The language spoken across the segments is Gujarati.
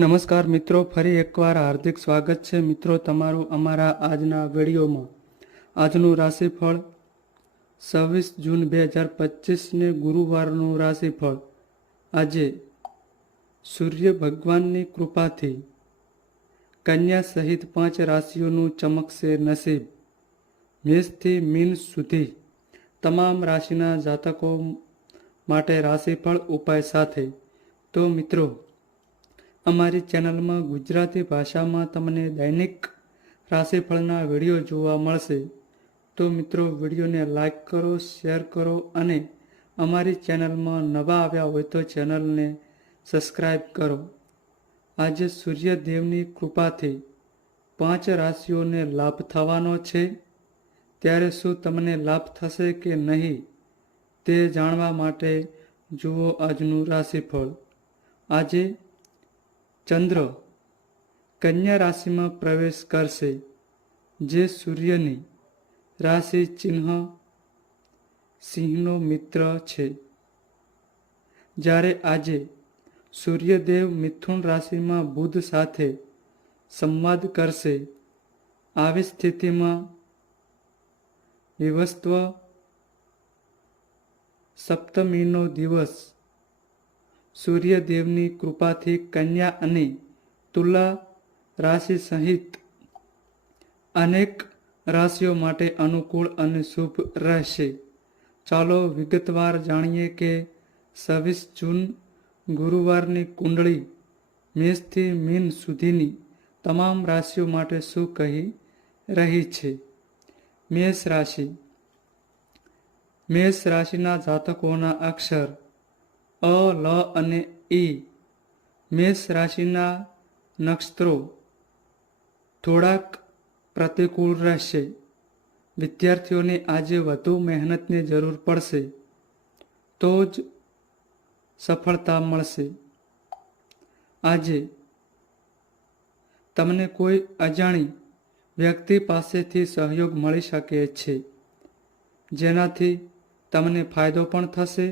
નમસ્કાર મિત્રો, ફરી એકવાર હાર્દિક સ્વાગત છે મિત્રો તમારું અમારા આજના વિડીયોમાં. આજનું રાશિફળ છવ્વીસ જૂન બે હજાર પચીસને ગુરુવારનું રાશિફળ. આજે સૂર્ય ભગવાનની કૃપાથી કન્યા સહિત પાંચ રાશિઓનું ચમકશે નસીબ. મેષથી મીન સુધી તમામ રાશિના જાતકો માટે રાશિફળ ઉપાય સાથે. તો મિત્રો અમારી ચેનલમાં ગુજરાતી ભાષામાં તમને દૈનિક રાશિફળના વીડિયો જોવા મળશે. તો મિત્રો, વિડીયોને લાઇક કરો, શેર કરો અને અમારી ચેનલમાં નવા આવ્યા હોય તો ચેનલને સબસ્ક્રાઈબ કરો. આજે સૂર્યદેવની કૃપાથી પાંચ રાશિઓને લાભ થવાનો છે. ત્યારે શું તમને લાભ થશે કે નહીં, તે જાણવા માટે જુઓ આજનું રાશિફળ. આજે ચંદ્ર કન્યા રાશિમાં પ્રવેશ કરશે, જે સૂર્યની રાશિ ચિહ્ન સિંહનો મિત્ર છે. જ્યારે આજે સૂર્યદેવ મિથુન રાશિમાં બુધ સાથે સંવાદ કરશે, આવી સ્થિતિમાં વિવસ્ત્વ સપ્તમીનો દિવસ સૂર્યદેવની કૃપાથી કન્યા અને તુલા રાશિ સહિત અનેક રાશિઓ માટે અનુકૂળ અને શુભ રહેશે. ચાલો વિગતવાર જાણીએ કે છવ્વીસ જૂન ગુરુવારની કુંડળી મેષથી મીન સુધીની તમામ રાશિઓ માટે શું કહી રહી છે? મેષ રાશિ. મેષ રાશિના જાતકોના અક્ષર અ, લ અને ઈ મેષ રાશિના નક્ષત્રો થોડાક પ્રતિકૂળ રહેશે. વિદ્યાર્થીઓને આજે વધુ મહેનતની જરૂર પડશે તો જ સફળતા મળશે. આજે તમને કોઈ અજાણી વ્યક્તિ પાસેથી સહયોગ મળી શકે છે, જેનાથી તમને ફાયદો પણ થશે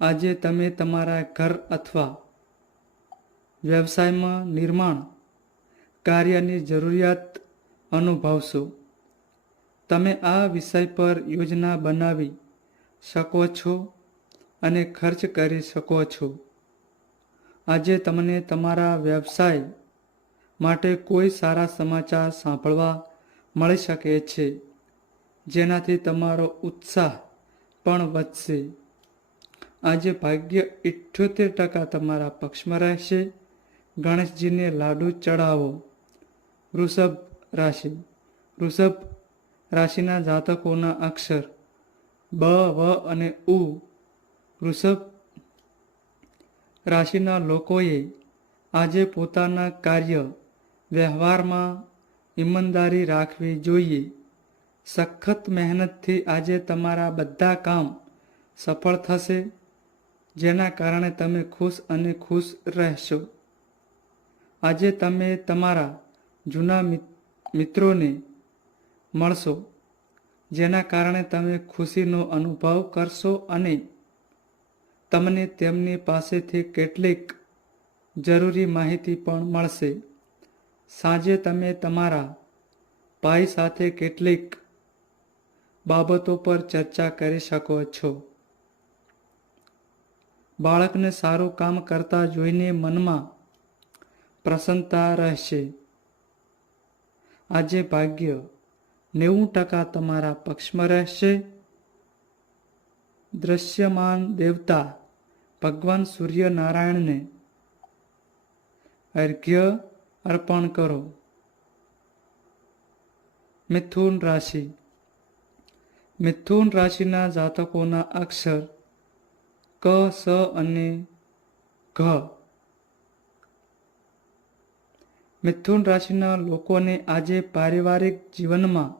આજે તમે તમારા ઘર અથવા વ્યવસાયમાં નિર્માણ કાર્યની જરૂરિયાત અનુભવશો. તમે આ વિષય પર યોજના બનાવી શકો છો અને ખર્ચ કરી શકો છો. આજે તમને તમારા વ્યવસાય માટે કોઈ સારા સમાચાર સાંભળવા મળી શકે છે, જેનાથી તમારો ઉત્સાહ પણ વધશે. આજે ભાગ્ય ઇઠ્યોતેર ટકા તમારા પક્ષમાં રહેશે. ગણેશજીને લાડુ ચડાવો. વૃષભ રાશિ. વૃષભ રાશિના જાતકોના અક્ષર બ, વ અને ઉ. વૃષભ રાશિના લોકોએ આજે પોતાના કાર્ય, વ્યવહારમાં ઈમાનદારી રાખવી જોઈએ. સખત મહેનતથી આજે તમારા બધા કામ સફળ થશે. જેના કારણે તમે ખુશ અને ખુશ રહેશો. આજે તમે તમારા જૂના મિત્રોને મળશો, જેના કારણે તમે ખુશીનો અનુભવ કરશો અને તમને તેમની પાસેથી કેટલીક જરૂરી માહિતી પણ મળશે. સાંજે તમે તમારા ભાઈ સાથે કેટલીક બાબતો પર ચર્ચા કરી શકો છો. બાળકને સારું કામ કરતા જોઈને મનમાં પ્રસન્નતા રહેશે. આજે ભાગ્ય નેવું ટકા તમારા પક્ષમાં રહેશે. દ્રશ્યમાન દેવતા ભગવાન સૂર્યનારાયણને અર્ઘ્ય અર્પણ કરો. મિથુન રાશિ. મિથુન રાશિના જાતકોના અક્ષર ક, સ અને ઘ. મિથુન રાશિના લોકોને આજે પારિવારિક જીવનમાં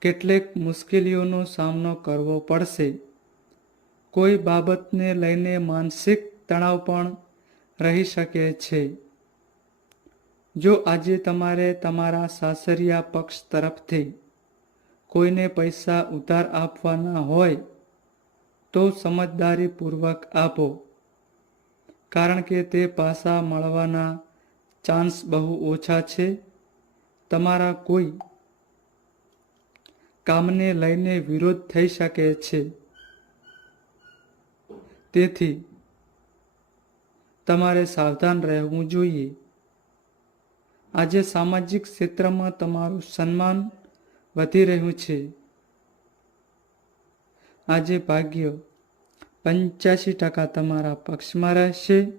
કેટલીક મુશ્કેલીઓનો સામનો કરવો પડશે. કોઈ બાબતને લઈને માનસિક તણાવ પણ રહી શકે છે. જો આજે તમારે તમારા સાસરિયા પક્ષ તરફથી કોઈને પૈસા ઉધાર આપવાના હોય તો સમજદારીપૂર્વક આપો. કારણ કે તે પાસા મળવાના ચાન્સ બહુ ઓછા છે. તમારા કોઈ કામને લઈને વિરોધ થઈ શકે છે. તેથી તમારે સાવધાન રહેવું જોઈએ. આજે સામાજિક ક્ષેત્રમાં તમારું સન્માન વધી રહ્યું છે. આજે ભાગ્ય. પંચ્યાસી ટકા તમારા પક્ષમાં રહેશે.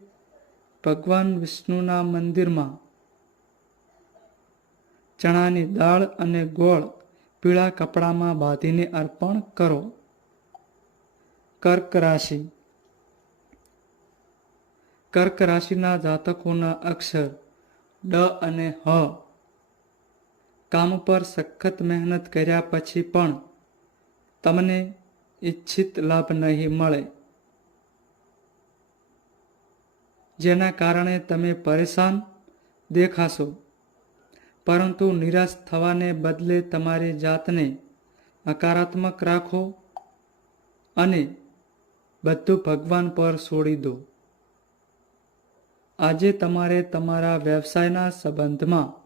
ભગવાન વિષ્ણુના મંદિરમાં ચણાની દાળ અને ગોળ પીળા કપડામાં બાંધીને અર્પણ કરો. કર્ક રાશિ. કર્ક રાશિના જાતકોના અક્ષર ડ અને હ. કામ પર સખત મહેનત કર્યા પછી પણ તમને ઈચ્છિત લાભ નહીં મળે. જેના કારણે તમે પરેશાન દેખાશો. પરંતુ નિરાશ થવાને બદલે તમારી જાતને હકારાત્મક રાખો અને બધું ભગવાન પર છોડી દો. આજે તમારે તમારા વ્યવસાયના સંબંધમાં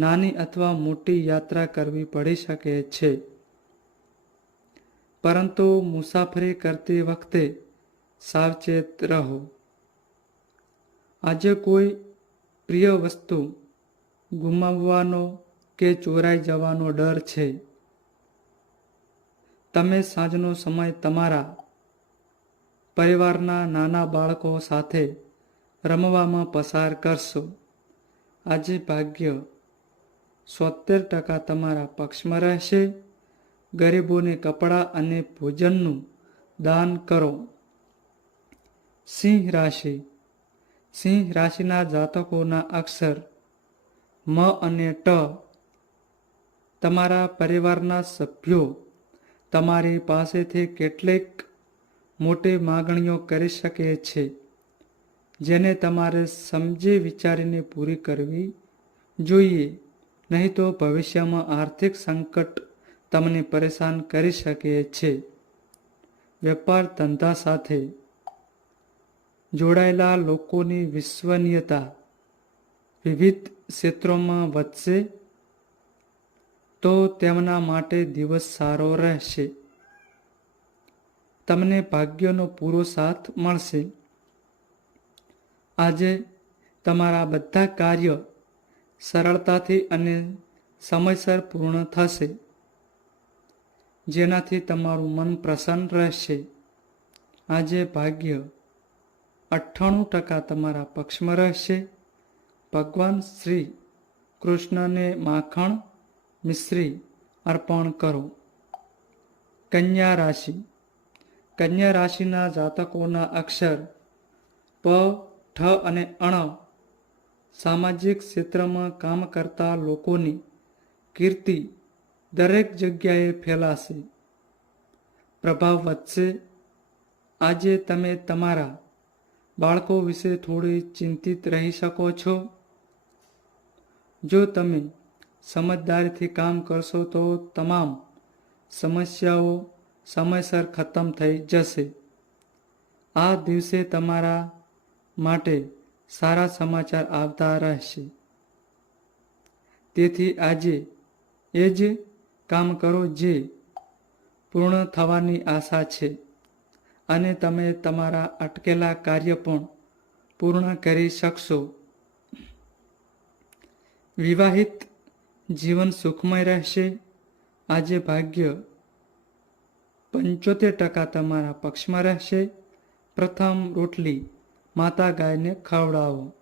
નાની અથવા મોટી યાત્રા કરવી પડી શકે છે. પરંતુ મુસાફરી કરતી વખતે સાવચેત રહો. આજે કોઈ પ્રિય વસ્તુ ગુમાવવાનો કે ચોરાઈ જવાનો ડર છે. તમે સાંજનો સમય તમારા પરિવારના નાના બાળકો સાથે રમવામાં પસાર કરશો. આજે ભાગ્ય સોતેર ટકા તમારા પક્ષમાં રહેશે. ગરીબોને કપડાં અને ભોજનનું દાન કરો. સિંહ રાશિ. સિંહ રાશિના જાતકોના અક્ષર મ અને ટ. તમારા પરિવારના સભ્યો તમારી પાસેથી કેટલીક મોટી માગણીઓ કરી શકે છે, જેને તમારે સમજી વિચારીને પૂરી કરવી જોઈએ. નહીં તો ભવિષ્યમાં આર્થિક સંકટ તમને પરેશાન કરી શકે છે. વેપાર ધંધા સાથે જોડાયેલા લોકોની વિશ્વનીયતા વિવિધ ક્ષેત્રોમાં વધશે તો તેમના માટે દિવસ સારો રહેશે. તમને ભાગ્યનો પૂરો સાથ મળશે. આજે તમારા બધા કાર્ય સરળતાથી અને સમયસર પૂર્ણ થશે. જેનાથી તમારું મન પ્રસન્ન રહેશે. આજે ભાગ્ય અઠ્ઠાણું ટકા તમારા પક્ષમાં રહેશે. ભગવાન શ્રી કૃષ્ણને માખણ મિશ્રી અર્પણ કરો. કન્યા રાશિ. કન્યા રાશિના જાતકોના અક્ષર પ, ઠ અને અણ સામાજિક ક્ષેત્રમાં કામ કરતા લોકોની કીર્તિ દરેક જગ્યાએ ફેલાશે. પ્રભાવ વધશે. આજે તમે તમારા બાળકો વિશે થોડી ચિંતિત રહી શકો છો. જો તમે સમજદારીથી કામ કરશો તો તમામ સમસ્યાઓ સમયસર ખતમ થઈ જશે. આ દિવસે તમારા માટે સારા સમાચાર આવતા રહેશે. તેથી આજે એ જ કામ કરો જે પૂર્ણ થવાની આશા છે. અને તમે તમારા અટકેલા કાર્ય પણ પૂર્ણ કરી શકશો. વિવાહિત જીવન સુખમય રહેશે. આજે ભાગ્ય પંચોતેર ટકા તમારા પક્ષમાં રહેશે. પ્રથમ રોટલી માતા ગાયને ખવડાવો.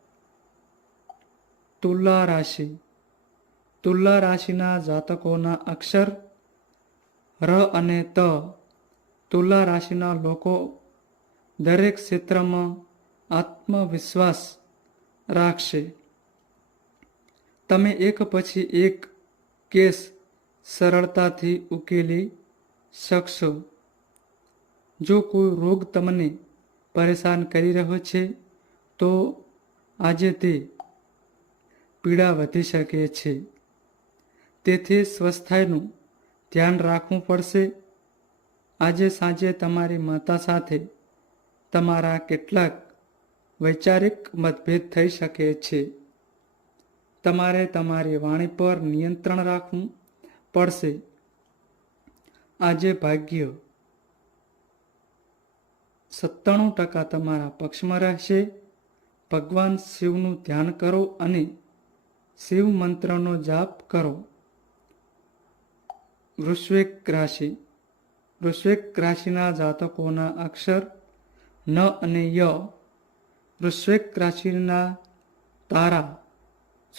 તુલા રાશિ તુલા રાશિના જાતકોના અક્ષર ર અને ત. તુલા રાશિના લોકો દરેક ક્ષેત્રમાં આત્મવિશ્વાસ રાખશે. તમે એક પછી એક કેસ સરળતાથી ઉકેલી શકશો. જો કોઈ રોગ તમને પરેશાન કરી રહ્યો છે, તો આજે તે પીડા વધી શકે છે. તેથી સ્વસ્થાયનું ધ્યાન રાખવું પડશે. આજે સાંજે તમારી માતા સાથે તમારા કેટલાક વૈચારિક મતભેદ થઈ શકે છે. તમારે તમારી વાણી પર નિયંત્રણ રાખવું પડશે. આજે ભાગ્ય સત્તાણું ટકા તમારા પક્ષમાં રહેશે. ભગવાન શિવનું ધ્યાન કરો અને શિવ મંત્રનો જાપ કરો. વૃશ્વિક રાશિ. વૃશ્વિક રાશિના જાતકોના અક્ષર ન અને ય. વૃશ્વિક રાશિના તારા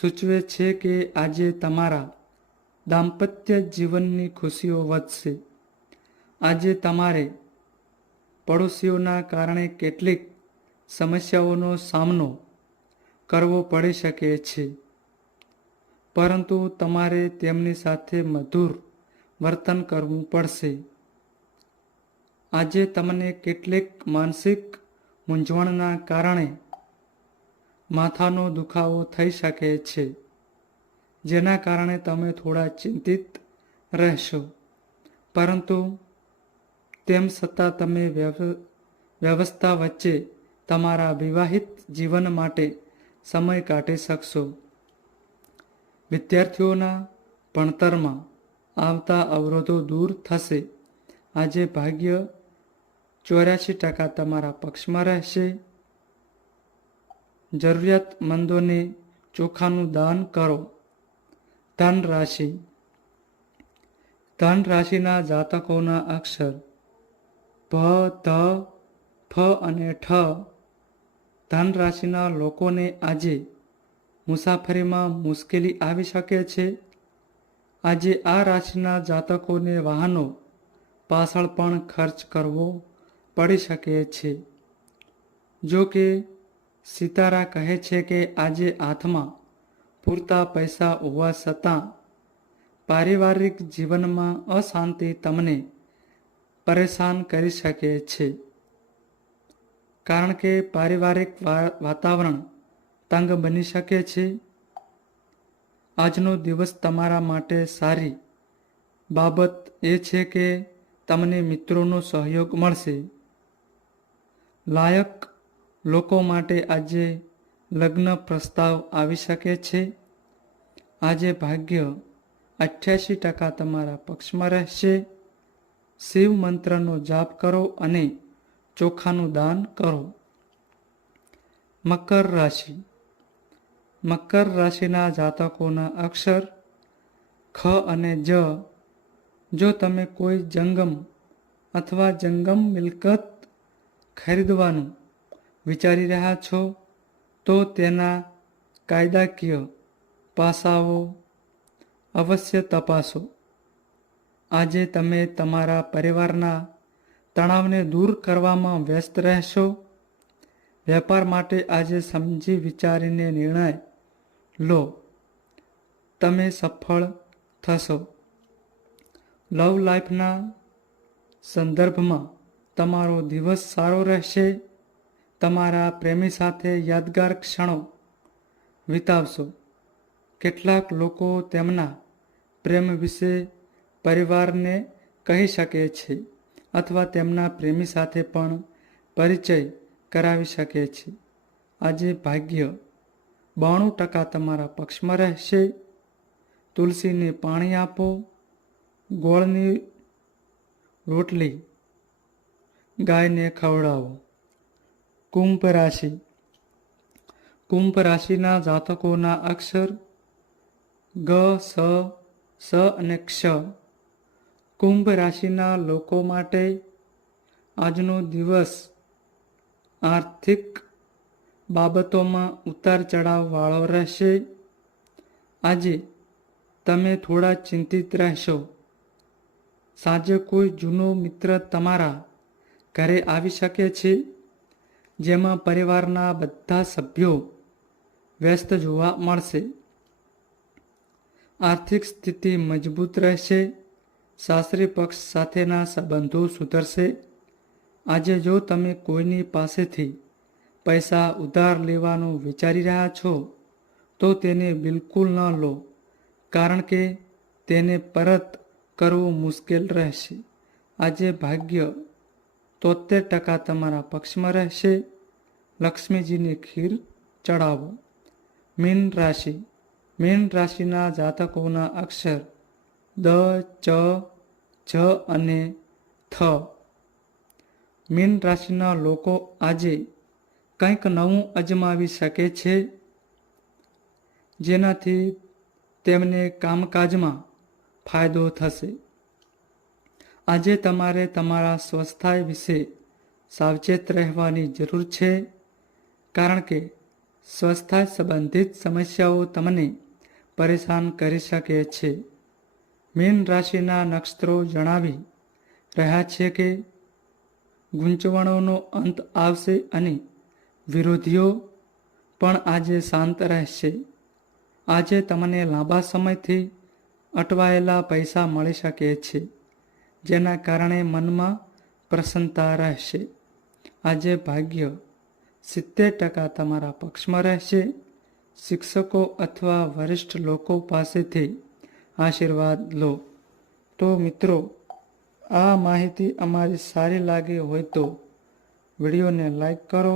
સૂચવે છે કે આજે તમારા દાંપત્ય જીવનની ખુશીઓ વધશે. આજે તમારે પડોશીઓના કારણે કેટલીક સમસ્યાઓનો સામનો કરવો પડી શકે છે. પરંતુ તમારે તેમની સાથે મધુર વર્તન કરવું પડશે. આજે તમને કેટલીક માનસિક મૂંઝવણના કારણે માથાનો દુખાવો થઈ શકે છે, જેના કારણે તમે થોડા ચિંતિત રહેશો. પરંતુ તેમ છતાં તમે વ્યવ- વ્યવસ્થા વચ્ચે તમારા વિવાહિત જીવન માટે સમય કાઢી શકશો. વિદ્યાર્થીઓના ભણતરમાં આવતા અવરોધો દૂર થશે. આજે ભાગ્ય ચોર્યાસી ટકા તમારા પક્ષમાં રહેશે. જરૂરિયાતમંદોને ચોખાનું દાન કરો. ધન રાશિ ધન રાશિના જાતકોના અક્ષર ભ ધ, ફ અને ઠ. ધન રાશિના લોકોને આજે મુસાફરીમાં મુશ્કેલી આવી શકે છે. આજે આ રાશિના જાતકોને વાહનો પાછળ પણ ખર્ચ કરવો પડી શકે છે. જો કે સિતારા કહે છે કે આજે હાથમાં પૂરતા પૈસા હોવા છતાં પારિવારિક જીવનમાં અશાંતિ તમને પરેશાન કરી શકે છે. કારણ કે પારિવારિક વાતાવરણ તંગ બની શકે છે. આજનો દિવસ તમારા માટે સારી બાબત એ છે કે તમને મિત્રોનો સહયોગ મળશે. લાયક લોકો માટે આજે લગ્ન પ્રસ્તાવ આવી શકે છે. આજે ભાગ્ય અઠ્યાસી ટકા તમારા પક્ષમાં રહેશે. શિવ મંત્રનો જાપ કરો અને ચોખાનું દાન કરો. મકર રાશિ મકર રાશિના જાતકોના અક્ષર ખ અને જ. જો તમે કોઈ જંગમ અથવા જંગમ મિલકત ખરીદવાનું વિચારી રહ્યા છો, તો તેના કાયદાકીય પાસાઓ અવશ્ય તપાસો. આજે તમે તમારા પરિવારના તણાવને દૂર કરવામાં વ્યસ્ત રહેશો. વેપાર માટે આજે સમજી વિચારીને નિર્ણય લો, તમે સફળ થશો. લવ લાઈફના સંદર્ભમાં તમારો દિવસ સારો રહેશે. તમારા પ્રેમી સાથે યાદગાર ક્ષણો વિતાવશો. કેટલાક લોકો તેમના પ્રેમ વિશે પરિવારને કહી શકે છે અથવા તેમના પ્રેમી સાથે પણ પરિચય કરાવી શકે છે. આજે ભાગ્ય બાણું ટકા તમારા પક્ષમાં રહેશે. તુલસીને પાણી આપો, ગોળની રોટલી, ગાયને ખવડાવો. કુંભ રાશિ. કુંભ રાશિના જાતકોના અક્ષર ગ, સ સ અને ક્ષ. કુંભ રાશિના લોકો માટે આજનો દિવસ આર્થિક બાબતોમાં ઉતાર ચઢાવ વાળો રહેશે. આજે તમે થોડા ચિંતિત રહેશો. સાંજે કોઈ જૂનો મિત્ર તમારા ઘરે આવી શકે છે? જેમાં પરિવારના બધા સભ્યો વ્યસ્ત જોવા મળશે. આર્થિક સ્થિતિ મજબૂત રહેશે. સાસરી પક્ષ સાથેના સંબંધો સુધરશે. આજે જો તમે કોઈની પાસેથી પૈસા ઉધાર લેવાનું વિચારી રહ્યા છો, તો તેને બિલકુલ ન લો, કારણ કે તેને પરત કરવું મુશ્કેલ રહેશે. આજે ભાગ્ય તોતેર ટકા તમારા પક્ષમાં રહેશે. લક્ષ્મીજીની ખીર ચડાવો. મીન રાશિ. મીન રાશિના જાતકોના અક્ષર દ, ચ, જ અને થ. મીન રાશિના લોકો આજે કંઈક નવું અજમાવી શકે છે. જેનાથી તેમને કામકાજમાં ફાયદો થશે. આજે તમારે તમારા સ્વસ્થાય વિશે સાવચેત રહેવાની જરૂર છે, કારણ કે સ્વસ્થાય સંબંધિત સમસ્યાઓ તમને પરેશાન કરી શકે છે. મીન રાશિના નક્ષત્રો જણાવી રહ્યા છે કે, ગૂંચવણોનો અંત આવશે અને વિરોધીઓ પણ આજે શાંત રહેશે. આજે તમને લાંબા સમયથી અટવાયેલા પૈસા મળી શકે છે, જેના કારણે મનમાં પ્રસન્નતા રહેશે. આજે ભાગ્ય સિત્તેર ટકા તમારા પક્ષમાં રહેશે. શિક્ષકો અથવા વરિષ્ઠ લોકો પાસેથી આશીર્વાદ લો. તો મિત્રો, આ માહિતી અમારી સારી લાગી હોય તો વિડીયોને લાઈક કરો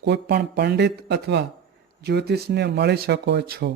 કોઈ પણ પંડિત અથવા જ્યોતિષને મળી શકો છો.